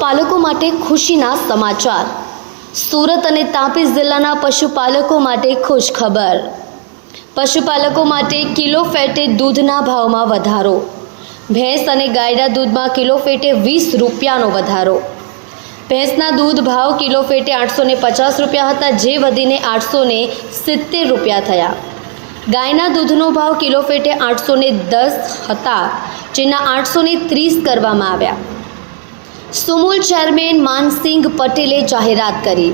પાલકો માટે ખુશીના સમાચાર. સુરત અને તાપી જિલ્લાના પશુપાલકો માટે ખુશ ખબર પશુપાલકો માટે કિલો ફેટે દૂધના ભાવમાં વધારો. ભેંસ અને ગાયના દૂધમાં કિલો ફેટે વીસ રૂપિયાનો વધારો. ભેંસના દૂધ ભાવ કિલો ફેટે આઠસો પચાસ રૂપિયા હતા, જે વધીને આઠસો સિત્તેર રૂપિયા થયા. ગાયના દૂધનો ભાવ કિલો ફેટે આઠસો દસ હતા, જેના આઠસો ત્રીસ કરવામાં આવ્યા. સુમુલ ચેરમેન માનસિંહ પટેલે જાહેરાત કરી.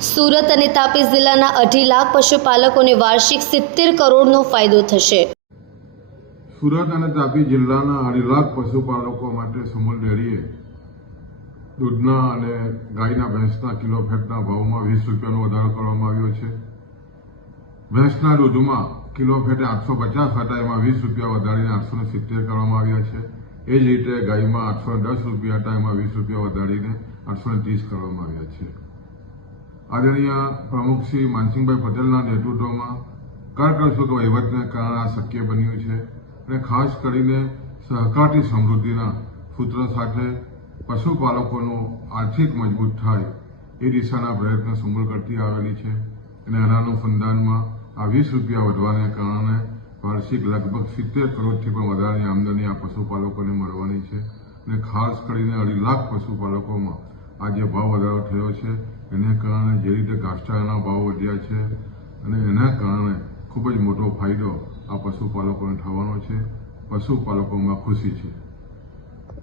સુરત અને તાપી જિલ્લાના અઢી લાખ પશુપાલકોને વાર્ષિક સિત્તેર કરોડનો ફાયદો થશે. સુરત અને તાપી જિલ્લાના અઢી લાખ પશુપાલકો માટે સુમુલ ડેરીએ દૂધના અને ગાયના ભેંસના કિલો ફેટના ભાવમાં વીસ રૂપિયાનો વધારો કરવામાં આવ્યો છે. ભેંસના દૂધમાં કિલો ફેટે આઠસો પચાસ હતા એમાં વીસ રૂપિયા વધારીને આઠસો ને સિત્તેર કરવામાં આવ્યા છે. એ જ રીતે ગાયમાં આઠસો દસ રૂપિયા હતા એમાં વીસ રૂપિયા વધારીને આઠસો ત્રીસ કરવામાં આવ્યા છે. આદરણીય પ્રમુખ શ્રી માનસિંહભાઈ પટેલના નેતૃત્વમાં કરકસૂક વહીવટને કારણે આ શક્ય બન્યું છે અને ખાસ કરીને સહકારથી સમૃદ્ધિના સૂત્ર સાથે પશુપાલકોનું આર્થિક મજબૂત થાય એ દિશાના પ્રયત્ન સુમલ કરતી આવેલી છે. અને આનાનું અનુસંધાનમાં આ વીસ રૂપિયા વધવાને કારણે વાર્ષિક લગભગ સિત્તેર કરોડથી પણ વધારાની આમદની આ પશુપાલકોને મળવાની છે. અને ખાસ કરીને અઢી લાખ પશુપાલકોમાં આ જે ભાવ વધારો થયો છે, એને કારણે જે રીતે ઘાસચારાના ભાવ વધ્યા છે અને એના કારણે ખૂબ જ મોટો ફાયદો આ પશુપાલકોને થવાનો છે. પશુપાલકોમાં ખુશી છે.